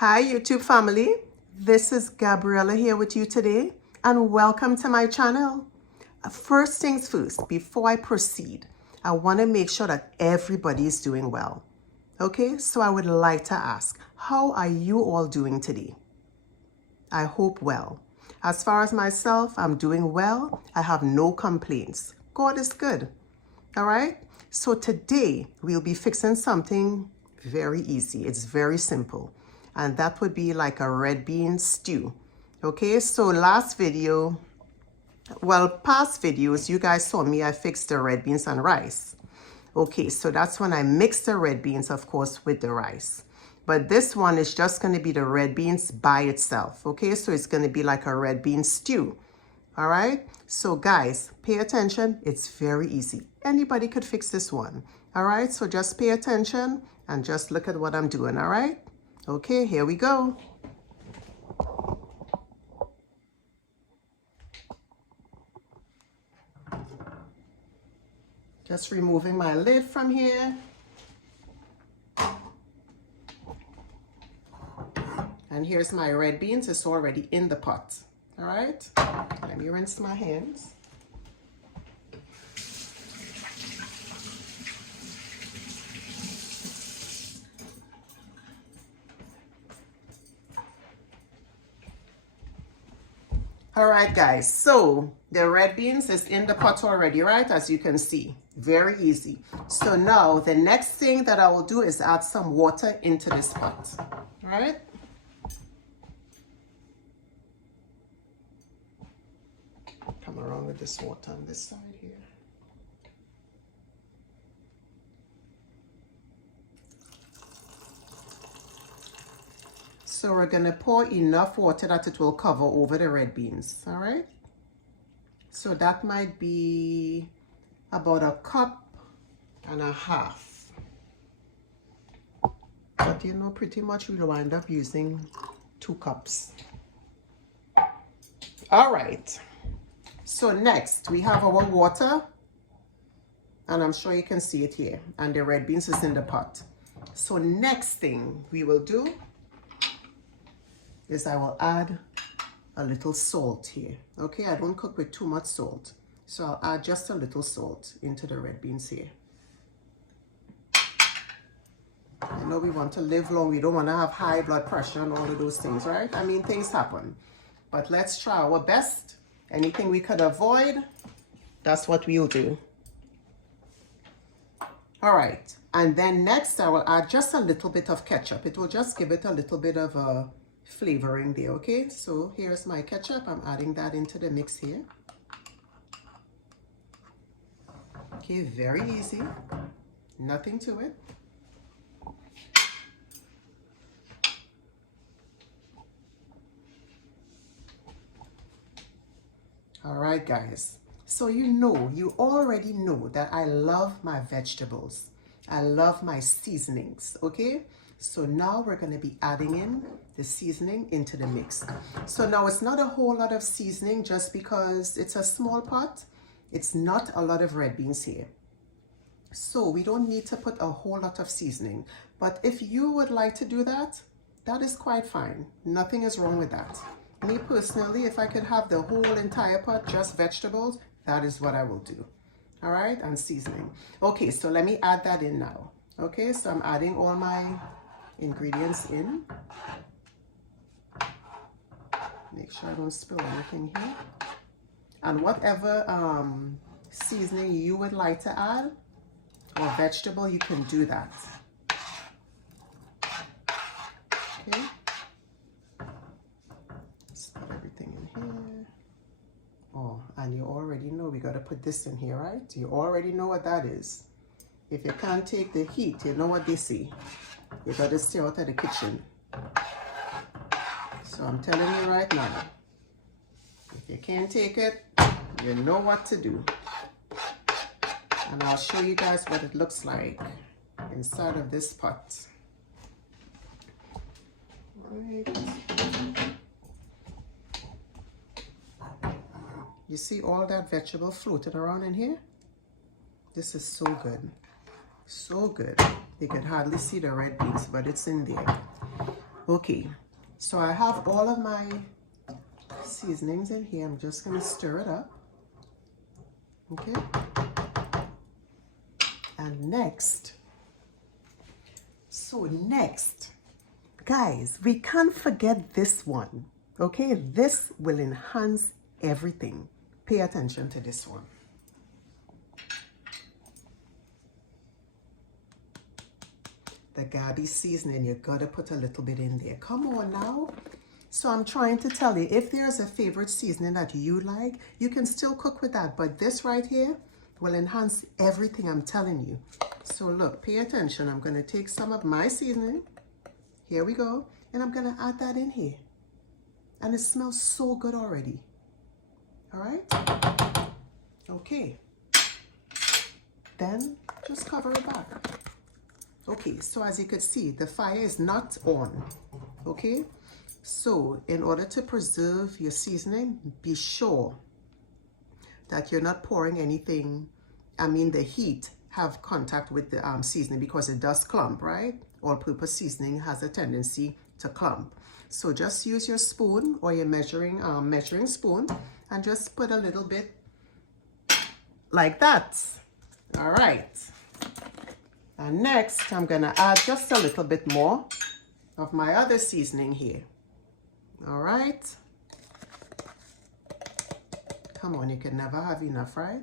Hi YouTube family, this is Gabriella here with you today and welcome to my channel. First things first, before I proceed, I want to make sure that everybody is doing well. Okay, so I would like to ask, how are you all doing today? I hope well. As far as myself, I'm doing well. I have no complaints. God is good. All right, so today we'll be fixing something very easy. It's very simple. And that would be like a red bean stew. Okay, so past videos, you guys saw me, I fixed the red beans and rice. Okay, so that's when I mixed the red beans, of course, with the rice. But this one is just going to be the red beans by itself. Okay, so it's going to be like a red bean stew. All right, so guys, pay attention. It's very easy. Anybody could fix this one. All right, so just pay attention and just look at what I'm doing. All right, okay, here we go. Just removing my lid from here. And here's my red beans. It's already in the pot. All right, let me rinse my hands. All right, guys, so the red beans is in the pot already, right? As you can see, very easy. So now the next thing that I will do is add some water into this pot, all right? Come around with this water on this side here. So we're gonna pour enough water that it will cover over the red beans, all right? So that might be about 1.5 cups. But you know, pretty much we'll wind up using 2 cups. All right. So next we have our water, and I'm sure you can see it here, and the red beans is in the pot. So next thing we will do is I will add a little salt here. Okay, I don't cook with too much salt, so I'll add just a little salt into the red beans here. I know we want to live long, we don't want to have high blood pressure and all of those things, right? I mean, things happen, but let's try our best. Anything we could avoid, that's what we'll do. All right, and then next I will add just a little bit of ketchup. It will just give it a little bit of a flavoring there. Okay, so here's my ketchup. I'm adding that into the mix here. Okay, very easy, nothing to it. All right, guys, so you already know that I love my vegetables. I love my seasonings, okay? So now we're going to be adding in the seasoning into the mix. So now it's not a whole lot of seasoning just because it's a small pot. It's not a lot of red beans here. So we don't need to put a whole lot of seasoning. But if you would like to do that, that is quite fine. Nothing is wrong with that. Me personally, if I could have the whole entire pot, just vegetables, that is what I will do. All right, and seasoning. Okay, so let me add that in now. Okay, so I'm adding all my ingredients in. Make sure I don't spill anything here. And whatever seasoning you would like to add, or vegetable, you can do that. Okay. Oh, and you already know we got to put this in here, right? You already know what that is. If you can't take the heat, you know what they say. You got to stay out of the kitchen. So I'm telling you right now, if you can't take it, you know what to do. And I'll show you guys what it looks like inside of this pot. Right. You see all that vegetable floating around in here? This is so good. So good. You can hardly see the red beans, but it's in there. Okay, so I have all of my seasonings in here. I'm just going to stir it up. Okay. And next, guys, we can't forget this one. Okay, this will enhance everything. Pay attention to this one. The Gabby seasoning, you gotta put a little bit in there. Come on now. So I'm trying to tell you, if there's a favorite seasoning that you like, you can still cook with that. But this right here will enhance everything, I'm telling you. So look, pay attention. I'm gonna take some of my seasoning. Here we go. And I'm gonna add that in here. And it smells so good already. All right? Okay. Then just cover it back. Okay, so as you could see, the fire is not on. Okay? So in order to preserve your seasoning, be sure that you're not pouring anything, the heat have contact with the seasoning, because it does clump, right? All-purpose seasoning has a tendency to clump. So just use your spoon or your measuring spoon and just put a little bit like that. All right. And next, I'm gonna add just a little bit more of my other seasoning here. All right. Come on, you can never have enough, right?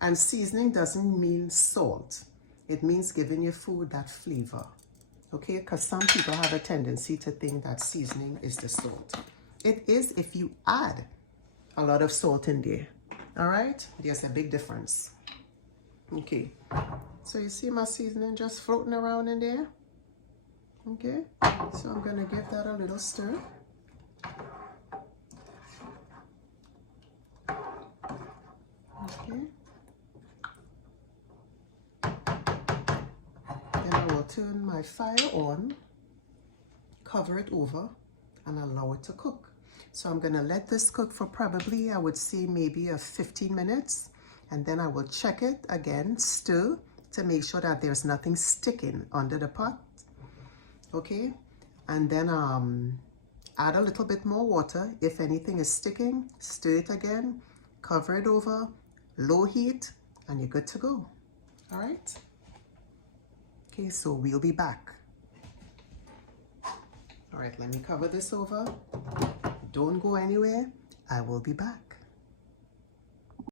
And seasoning doesn't mean salt. It means giving your food that flavor. Okay, because some people have a tendency to think that seasoning is the salt. It is if you add a lot of salt in there. All right, there's a big difference. Okay, so you see my seasoning just floating around in there. Okay, so I'm gonna give that a little stir. Okay. Then I will turn my fire on, cover it over, and allow it to cook. So I'm gonna let this cook for probably, I would say maybe 15 minutes. And then I will check it again, stir, to make sure that there's nothing sticking under the pot. Okay, and then add a little bit more water. If anything is sticking, stir it again, cover it over, low heat, and you're good to go. All right. Okay, so we'll be back. All right, let me cover this over. Don't go anywhere. I will be back.